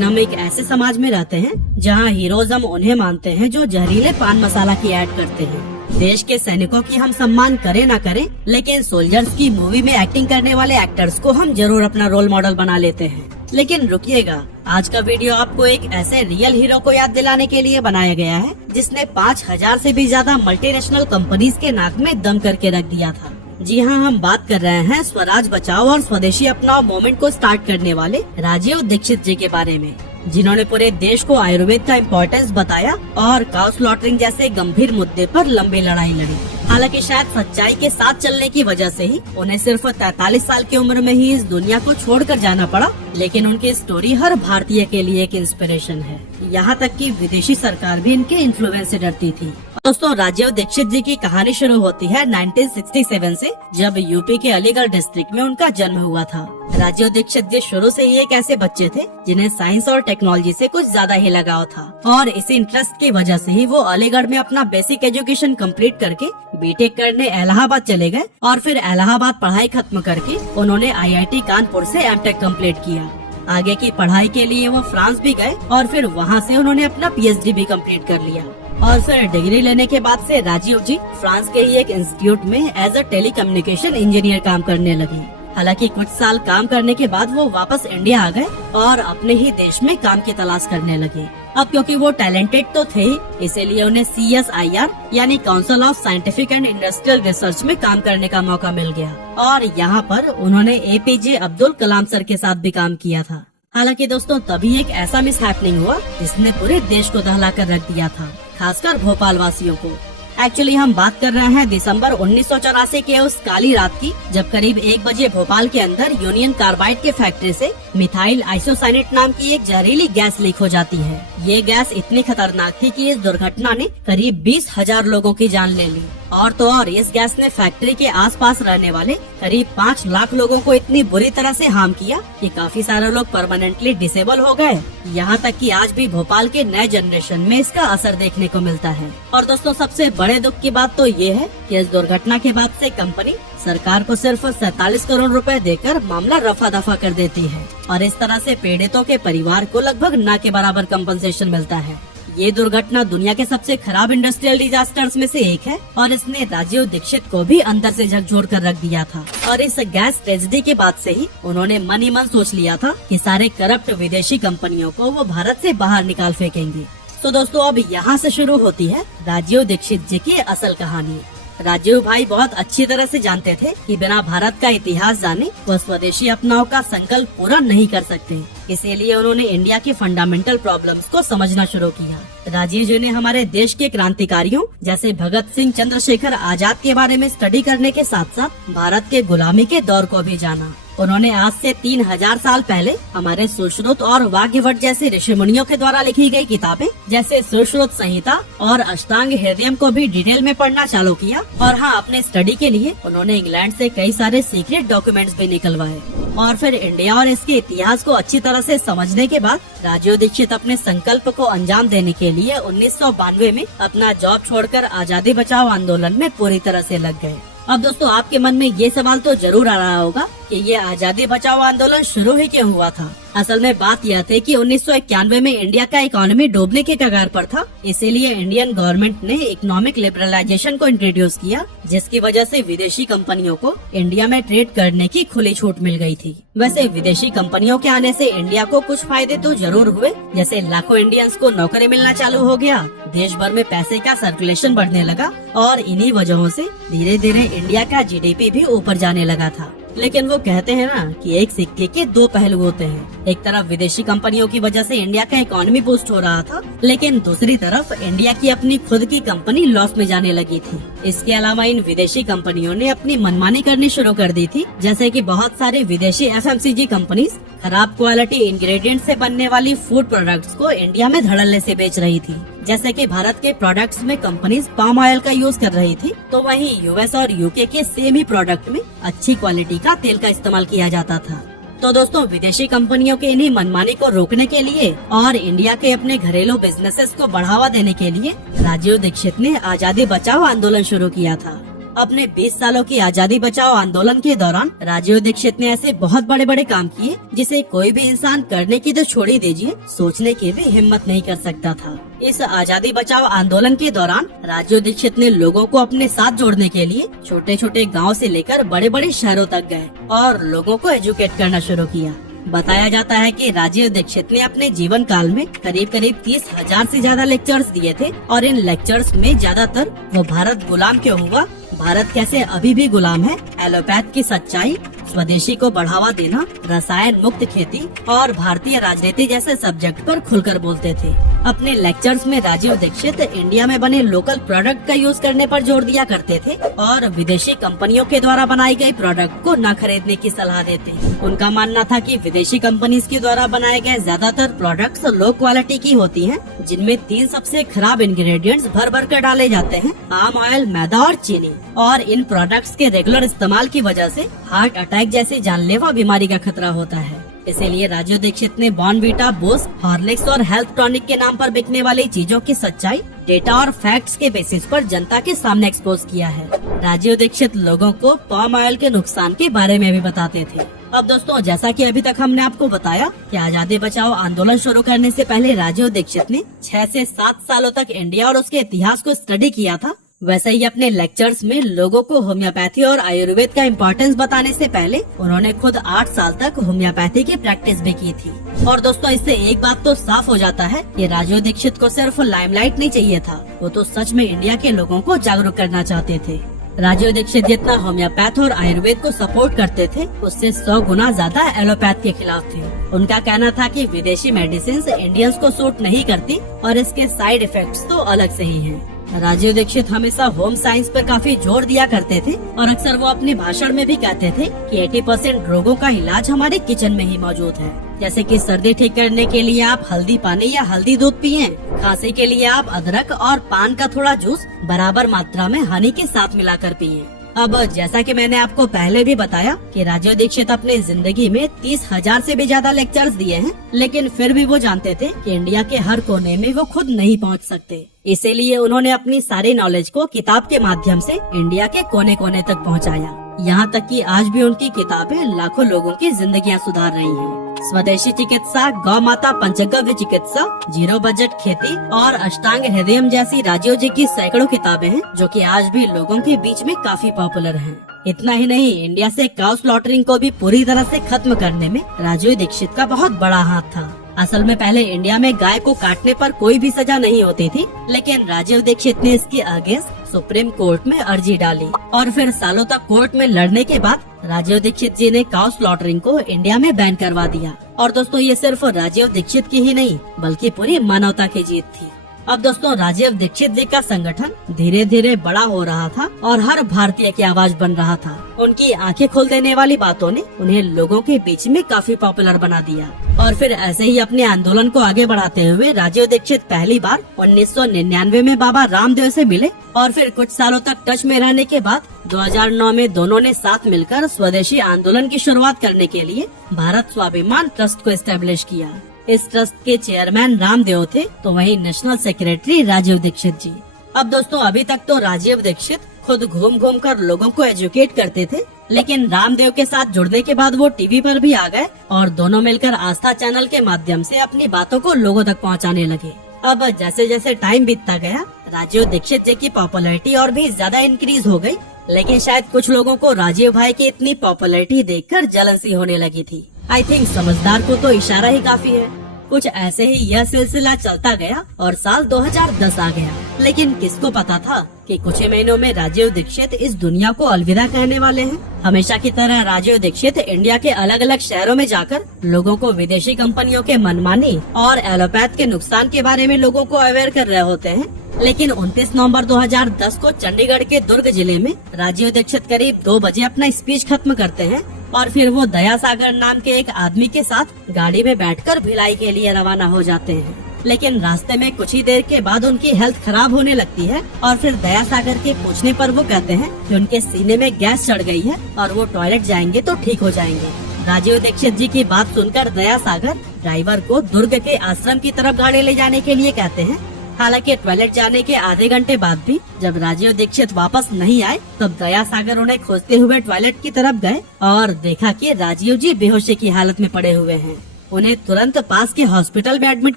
लेकिन हम एक ऐसे समाज में रहते हैं जहाँ हीरोज़म उन्हें मानते हैं जो जहरीले पान मसाला की ऐड करते हैं। देश के सैनिकों की हम सम्मान करें ना करें, लेकिन सोल्जर्स की मूवी में एक्टिंग करने वाले एक्टर्स को हम जरूर अपना रोल मॉडल बना लेते हैं। लेकिन रुकिएगा, आज का वीडियो आपको एक ऐसे रियल हीरो को याद दिलाने के लिए बनाया गया है जिसने 5000 से भी ज्यादा मल्टीनेशनल कंपनीज के नाक में दम करके रख दिया था। जी हाँ, हम बात कर रहे हैं स्वराज बचाओ और स्वदेशी अपनाओ मूवमेंट को स्टार्ट करने वाले राजीव दीक्षित जी के बारे में, जिन्होंने पूरे देश को आयुर्वेद का इम्पोर्टेंस बताया और काउ स्लॉटरिंग जैसे गंभीर मुद्दे पर लंबी लड़ाई लड़ी। हालांकि शायद सच्चाई के साथ चलने की वजह से ही उन्हें सिर्फ 43 साल की उम्र में ही इस दुनिया को छोड़कर जाना पड़ा, लेकिन उनकी स्टोरी हर भारतीय के लिए एक इंस्पिरेशन है। यहाँ तक कि विदेशी सरकार भी इनके इन्फ्लुएंस से डरती थी। दोस्तों, राजीव दीक्षित जी की कहानी शुरू होती है 1967 से, जब यूपी के अलीगढ़ डिस्ट्रिक्ट में उनका जन्म हुआ था। राजीव दीक्षित जी शुरू से ही एक ऐसे बच्चे थे जिन्हें साइंस और टेक्नोलॉजी से कुछ ज्यादा ही लगाव था, और इसी इंटरेस्ट की वजह से ही वो अलीगढ़ में अपना बेसिक एजुकेशन कंप्लीट करके बीटेक करने इलाहाबाद चले गए और फिर इलाहाबाद पढ़ाई खत्म करके उन्होंने IIT कानपुर से एमटेक कंप्लीट किया। आगे की पढ़ाई के लिए वो फ्रांस भी गए और फिर वहाँ से उन्होंने अपना PhD भी कंप्लीट कर लिया। और फिर डिग्री लेने के बाद से राजीव जी फ्रांस के ही एक इंस्टीट्यूट में एज अ टेलीकम्युनिकेशन इंजीनियर काम करने लगे। हालांकि कुछ साल काम करने के बाद वो वापस इंडिया आ गए और अपने ही देश में काम की तलाश करने लगे। अब क्योंकि वो टैलेंटेड तो थे ही, इसीलिए उन्हें CSIR यानी council of scientific and industrial research में काम करने का मौका मिल गया और यहाँ पर उन्होंने APJ अब्दुल कलाम सर के साथ भी काम किया था। हालांकि दोस्तों, तभी एक ऐसा मिस हैपनिंग हुआ जिसने पूरे देश को दहला कर रख दिया था, खासकर भोपाल वासियों को। एक्चुअली हम बात कर रहे हैं दिसंबर 1984 के उस काली रात की, जब करीब 1 बजे भोपाल के अंदर यूनियन कार्बाइड के फैक्ट्री से मिथाइल आइसोसाइनेट नाम की एक जहरीली गैस लीक हो जाती है। ये गैस इतनी खतरनाक थी कि इस दुर्घटना ने करीब 20,000 लोगों की जान ले ली। और तो और इस गैस ने फैक्ट्री के आसपास रहने वाले करीब 5 लाख लोगों को इतनी बुरी तरह से हार्म किया कि काफी सारे लोग परमानेंटली डिसेबल हो गए। यहाँ तक कि आज भी भोपाल के नए जनरेशन में इसका असर देखने को मिलता है। और दोस्तों, सबसे बड़े दुख की बात तो ये है कि इस दुर्घटना के बाद से कंपनी सरकार को सिर्फ 47 करोड़ रुपए देकर मामला रफा दफा कर देती है और इस तरह से पीड़ितों के परिवार को लगभग ना के बराबर कंपनसेशन मिलता है। ये दुर्घटना दुनिया के सबसे खराब इंडस्ट्रियल डिजास्टर्स में से एक है और इसने राजीव दीक्षित को भी अंदर से झकझोर कर रख दिया था। और इस गैस ट्रेजेडी के बाद से ही उन्होंने मन ही मन सोच लिया था कि सारे करप्ट विदेशी कंपनियों को वो भारत से बाहर निकाल फेंकेंगे। तो दोस्तों, अब यहाँ से शुरू होती है राजीव दीक्षित जी की असल कहानी। राजीव भाई बहुत अच्छी तरह से जानते थे कि बिना भारत का इतिहास जाने वह स्वदेशी अपनाओ का संकल्प पूरा नहीं कर सकते। इसीलिए उन्होंने इंडिया के फंडामेंटल प्रॉब्लम्स को समझना शुरू किया। राजीव जी ने हमारे देश के क्रांतिकारियों जैसे भगत सिंह, चंद्रशेखर आजाद के बारे में स्टडी करने के साथ साथ भारत के गुलामी के दौर को भी जाना। उन्होंने आज से 3000 साल पहले हमारे सुश्रुत और वाग्यवट जैसे ऋषि मुनियों के द्वारा लिखी गई किताबें जैसे सुश्रुत संहिता और अष्टांग हृदयम को भी डिटेल में पढ़ना चालू किया। और हाँ, अपने स्टडी के लिए उन्होंने इंग्लैंड से कई सारे सीक्रेट डॉक्यूमेंट्स भी निकलवाए। और फिर इंडिया और इसके इतिहास को अच्छी तरह से समझने के बाद राजीव दीक्षित अपने संकल्प को अंजाम देने के लिए 1992 में अपना जॉब छोड़कर आजादी बचाओ आंदोलन में पूरी तरह से लग गए। अब दोस्तों, आपके मन में ये सवाल तो जरूर आ रहा होगा कि ये आजादी बचाओ आंदोलन शुरू ही क्यों हुआ था। असल में बात यह थी कि 1991 में इंडिया का इकोनॉमी डूबने के कगार पर था, इसीलिए इंडियन गवर्नमेंट ने इकोनॉमिक लिबरलाइजेशन को इंट्रोड्यूस किया, जिसकी वजह से विदेशी कंपनियों को इंडिया में ट्रेड करने की खुली छूट मिल गई थी। वैसे विदेशी कंपनियों के आने से इंडिया को कुछ फायदे तो जरूर हुए, जैसे लाखों इंडियंस को नौकरी मिलना चालू हो गया, देश भर में पैसे का सर्कुलेशन बढ़ने लगा और इन्हीं वजहों से धीरे धीरे इंडिया का GDP भी ऊपर जाने लगा था। लेकिन वो कहते हैं ना कि एक सिक्के के 2 पहलू होते हैं। एक तरफ विदेशी कंपनियों की वजह से इंडिया का इकोनॉमी बूस्ट हो रहा था, लेकिन दूसरी तरफ इंडिया की अपनी खुद की कंपनी लॉस में जाने लगी थी। इसके अलावा इन विदेशी कंपनियों ने अपनी मनमानी करनी शुरू कर दी थी, जैसे कि बहुत सारे विदेशी FMCG कंपनीज खराब क्वालिटी इंग्रेडिएंट से बनने वाली फूड प्रोडक्ट्स को इंडिया में धड़ल्ले से बेच रही थी। जैसे कि भारत के प्रोडक्ट्स में कंपनीज पाम ऑयल का यूज कर रही थी, तो वहीं US और UK के सेम ही प्रोडक्ट में अच्छी क्वालिटी का तेल का इस्तेमाल किया जाता था। तो दोस्तों, विदेशी कंपनियों के इन्हीं मनमानी को रोकने के लिए और इंडिया के अपने घरेलू बिजनेसेस को बढ़ावा देने के लिए राजीव दीक्षित ने आजादी बचाओ आंदोलन शुरू किया था। अपने 20 सालों की आजादी बचाओ आंदोलन के दौरान राजीव दीक्षित ने ऐसे बहुत बड़े बड़े काम किए जिसे कोई भी इंसान करने की तो छोड़ ही दीजिए, सोचने की भी हिम्मत नहीं कर सकता था। इस आजादी बचाओ आंदोलन के दौरान राजीव दीक्षित ने लोगों को अपने साथ जोड़ने के लिए छोटे छोटे गाँव से लेकर बड़े बड़े शहरों तक गए और लोगों को एजुकेट करना शुरू किया। बताया जाता है कि राजीव दीक्षित ने अपने जीवन काल में करीब करीब 30,000 से ज्यादा लेक्चर्स दिए थे और इन लेक्चर्स में ज्यादातर वो भारत गुलाम क्यों हुआ, भारत कैसे अभी भी गुलाम है, एलोपैथ की सच्चाई, स्वदेशी को बढ़ावा देना, रसायन मुक्त खेती और भारतीय राजनीति जैसे सब्जेक्ट पर खुलकर बोलते थे। अपने लेक्चर्स में राजीव दीक्षित इंडिया में बने लोकल प्रोडक्ट का यूज करने पर जोर दिया करते थे और विदेशी कंपनियों के द्वारा बनाई गई प्रोडक्ट को न खरीदने की सलाह देते। उनका मानना था कि विदेशी कंपनीज के द्वारा बनाए गए ज्यादातर प्रोडक्ट्स लो क्वालिटी की होती हैं, जिनमें 3 सबसे खराब इंग्रेडिएंट्स भर भर कर डाले जाते हैं, पाम ऑयल, मैदा और चीनी। और इन प्रोडक्ट्स के रेगुलर इस्तेमाल की वजह से हार्ट अटैक जैसी जानलेवा बीमारी का खतरा होता है। इसीलिए राजीव दीक्षित ने बॉर्नवीटा, बूस्ट, हॉर्लिक्स और हेल्थ टॉनिक के नाम पर बिकने वाली चीजों की सच्चाई डेटा और फैक्ट्स के बेसिस पर जनता के सामने एक्सपोज किया है। राजीव दीक्षित लोगों को पाम ऑयल के नुकसान के बारे में भी बताते थे। अब दोस्तों, जैसा कि अभी तक हमने आपको बताया कि आजादी बचाओ आंदोलन शुरू करने से पहले राजीव दीक्षित ने 6 से 7 सालों तक इंडिया और उसके इतिहास को स्टडी किया था, वैसे ही अपने लेक्चर्स में लोगों को होम्योपैथी और आयुर्वेद का इम्पोर्टेंस बताने से पहले उन्होंने खुद 8 साल तक होम्योपैथी की प्रैक्टिस भी की थी। और दोस्तों, इससे एक बात तो साफ हो जाता है कि राजीव दीक्षित को सिर्फ लाइमलाइट नहीं चाहिए था, वो तो सच में इंडिया के लोगों को जागरूक करना चाहते थे। राजीव दीक्षित जितना होम्योपैथ और आयुर्वेद को सपोर्ट करते थे, उससे 100 गुना ज्यादा एलोपैथ के खिलाफ थे। उनका कहना था कि विदेशी मेडिसिन इंडियंस को सूट नहीं करती और इसके साइड इफेक्ट्स तो अलग से ही हैं। राजीव दीक्षित हमेशा होम साइंस पर काफी जोर दिया करते थे और अक्सर वो अपने भाषण में भी कहते थे कि 80% रोगों का इलाज हमारे किचन में ही मौजूद है। जैसे कि सर्दी ठीक करने के लिए आप हल्दी पानी या हल्दी दूध पिएं, खांसी के लिए आप अदरक और पान का थोड़ा जूस बराबर मात्रा में हनी के साथ मिलाकर पिएं। अब जैसा कि मैंने आपको पहले भी बताया कि राजीव दीक्षित अपने जिंदगी में 30,000 से भी ज्यादा लेक्चर्स दिए हैं, लेकिन फिर भी वो जानते थे कि इंडिया के हर कोने में वो खुद नहीं पहुंच सकते। इसीलिए उन्होंने अपनी सारी नॉलेज को किताब के माध्यम से इंडिया के कोने कोने तक पहुंचाया। यहाँ तक कि आज भी उनकी किताबें लाखों लोगों की जिंदगियाँ सुधार रही हैं। स्वदेशी चिकित्सा, गौ माता पंचगव्य चिकित्सा, जीरो बजट खेती और अष्टांग हृदयम जैसी राजीव जी की सैकड़ों किताबें हैं जो कि आज भी लोगों के बीच में काफी पॉपुलर हैं। इतना ही नहीं, इंडिया से काउ स्लॉटरिंग को भी पूरी तरह से खत्म करने में राजीव दीक्षित का बहुत बड़ा हाथ था। असल में पहले इंडिया में गाय को काटने पर कोई भी सजा नहीं होती थी, लेकिन राजीव दीक्षित ने इसके अगेंस्ट सुप्रीम कोर्ट में अर्जी डाली और फिर सालों तक कोर्ट में लड़ने के बाद राजीव दीक्षित जी ने काउ स्लॉटरिंग को इंडिया में बैन करवा दिया। और दोस्तों, ये सिर्फ राजीव दीक्षित की ही नहीं बल्कि पूरी मानवता की जीत थी। अब दोस्तों, राजीव दीक्षित जी का संगठन धीरे धीरे बड़ा हो रहा था और हर भारतीय की आवाज बन रहा था। उनकी आंखें खोल देने वाली बातों ने उन्हें लोगों के बीच में काफी पॉपुलर बना दिया। और फिर ऐसे ही अपने आंदोलन को आगे बढ़ाते हुए राजीव दीक्षित पहली बार 1999 में बाबा रामदेव से मिले और फिर कुछ सालों तक टच में रहने के बाद 2009 में दोनों ने साथ मिलकर स्वदेशी आंदोलन की शुरुआत करने के लिए भारत स्वाभिमान ट्रस्ट को एस्टेब्लिश किया। इस ट्रस्ट के चेयरमैन रामदेव थे, तो वहीं नेशनल सेक्रेटरी राजीव दीक्षित जी। अब दोस्तों, अभी तक तो राजीव दीक्षित खुद घूम घूम कर लोगों को एजुकेट करते थे, लेकिन रामदेव के साथ जुड़ने के बाद वो टीवी पर भी आ गए और दोनों मिलकर आस्था चैनल के माध्यम से अपनी बातों को लोगों तक पहुंचाने लगे। अब जैसे जैसे टाइम बीतता गया, राजीव दीक्षित जी की पॉपुलैरिटी और भी ज्यादा इंक्रीज हो गई, लेकिन शायद कुछ लोगों को राजीव भाई की इतनी पॉपुलैरिटी देखकर जलन सी होने लगी थी। आई थिंक समझदार को तो इशारा ही काफी है। कुछ ऐसे ही यह सिलसिला चलता गया और साल 2010 आ गया, लेकिन किसको पता था कि कुछ ही महीनों में राजीव दीक्षित इस दुनिया को अलविदा कहने वाले हैं। हमेशा की तरह राजीव दीक्षित इंडिया के अलग अलग शहरों में जाकर लोगों को विदेशी कंपनियों के मनमानी और एलोपैथ के नुकसान के बारे में लोगों को अवेयर कर रहे होते हैं। लेकिन 29 नवंबर 2010 को चंडीगढ़ के दुर्ग जिले में राजीव दीक्षित करीब 2 बजे अपना स्पीच खत्म करते हैं और फिर वो दया सागर नाम के एक आदमी के साथ गाड़ी में बैठकर भिलाई के लिए रवाना हो जाते हैं। लेकिन रास्ते में कुछ ही देर के बाद उनकी हेल्थ खराब होने लगती है और फिर दया सागर के पूछने पर वो कहते हैं कि उनके सीने में गैस चढ़ गई है और वो टॉयलेट जाएंगे तो ठीक हो जाएंगे। राजीव दीक्षित जी की बात सुनकर दया सागर ड्राइवर को दुर्ग के आश्रम की तरफ गाड़ी ले जाने के लिए कहते हैं। हालांकि टॉयलेट जाने के आधे घंटे बाद भी जब राजीव दीक्षित वापस नहीं आए तब दया सागर उन्हें खोजते हुए टॉयलेट की तरफ गए और देखा कि राजीव जी बेहोशी की हालत में पड़े हुए हैं। उन्हें तुरंत पास के हॉस्पिटल में एडमिट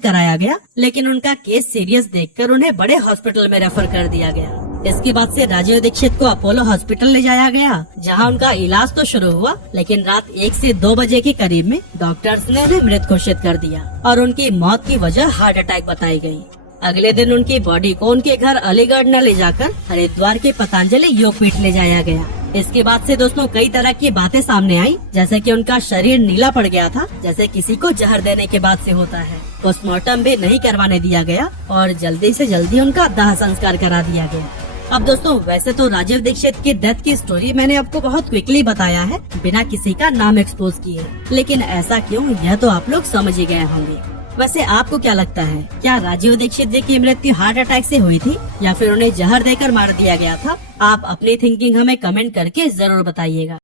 कराया गया, लेकिन उनका केस सीरियस देखकर उन्हें बड़े हॉस्पिटल में रेफर कर दिया गया। इसके बाद से राजीव दीक्षित को अपोलो हॉस्पिटल ले जाया गया, जहां उनका इलाज तो शुरू हुआ, लेकिन रात 1 से 2 बजे के करीब में डॉक्टर्स ने उन्हें मृत घोषित कर दिया और उनकी मौत की वजह हार्ट अटैक बताई गई। अगले दिन उनकी बॉडी को उनके घर अलीगढ़ न ले जाकर हरिद्वार के पतंजलि योगपीठ ले जाया गया। इसके बाद से दोस्तों कई तरह की बातें सामने आई, जैसे कि उनका शरीर नीला पड़ गया था, जैसे किसी को जहर देने के बाद से होता है। पोस्टमार्टम भी नहीं करवाने दिया गया और जल्दी से जल्दी उनका दाह संस्कार करा दिया गया। अब दोस्तों वैसे तो राजीव दीक्षित की डेथ की स्टोरी मैंने आपको बहुत क्विकली बताया है, बिना किसी का नाम एक्सपोज किए, लेकिन ऐसा क्यों, यह तो आप लोग समझ ही गए होंगे। वैसे आपको क्या लगता है, क्या राजीव दीक्षित जी की मृत्यु हार्ट अटैक से हुई थी या फिर उन्हें जहर देकर मार दिया गया था? आप अपनी थिंकिंग हमें कमेंट करके जरूर बताइएगा।